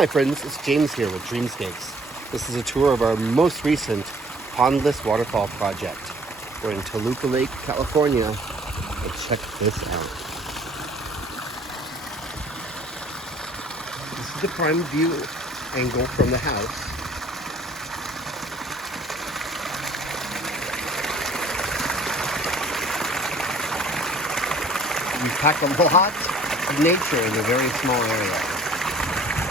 my friends, it's James here with Dreamscapes. This is a tour of our most recent Pondless Waterfall project. We're in Toluca Lake, California. And check this out. This is the prime view angle from the house. We pack a lot of nature in a very small area.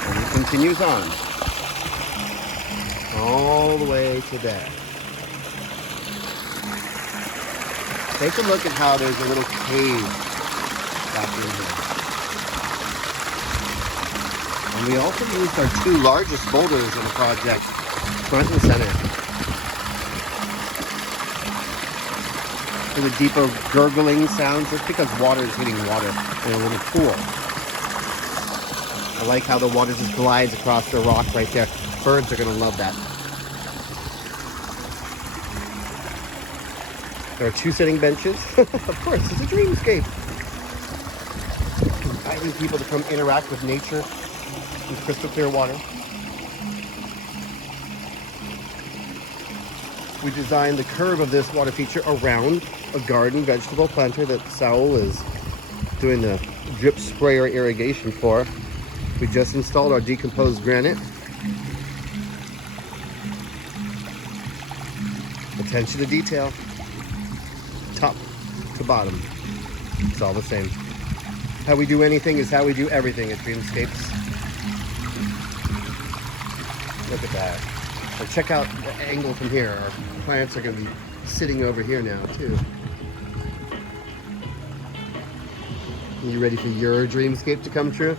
And it continues on. All the way to there. Take a look at how there's a little cave back in here. And we also used our two largest boulders in the project, front and center. For the deeper gurgling sounds, it's because water is hitting water in a little pool. I like how the water just glides across the rock right there. Birds are going to love that. There are two sitting benches. Of course, it's a dreamscape. Inviting people to come interact with nature in crystal clear water. We designed the curve of this water feature around a garden vegetable planter that Saul is doing the drip sprayer irrigation for. We just installed our decomposed granite. Attention to detail. Top to bottom. It's all the same. How we do anything is how we do everything at Dreamscapes. Look at that. Now check out the angle from here. Our plants are going to be sitting over here now too. You ready for your dreamscape to come true?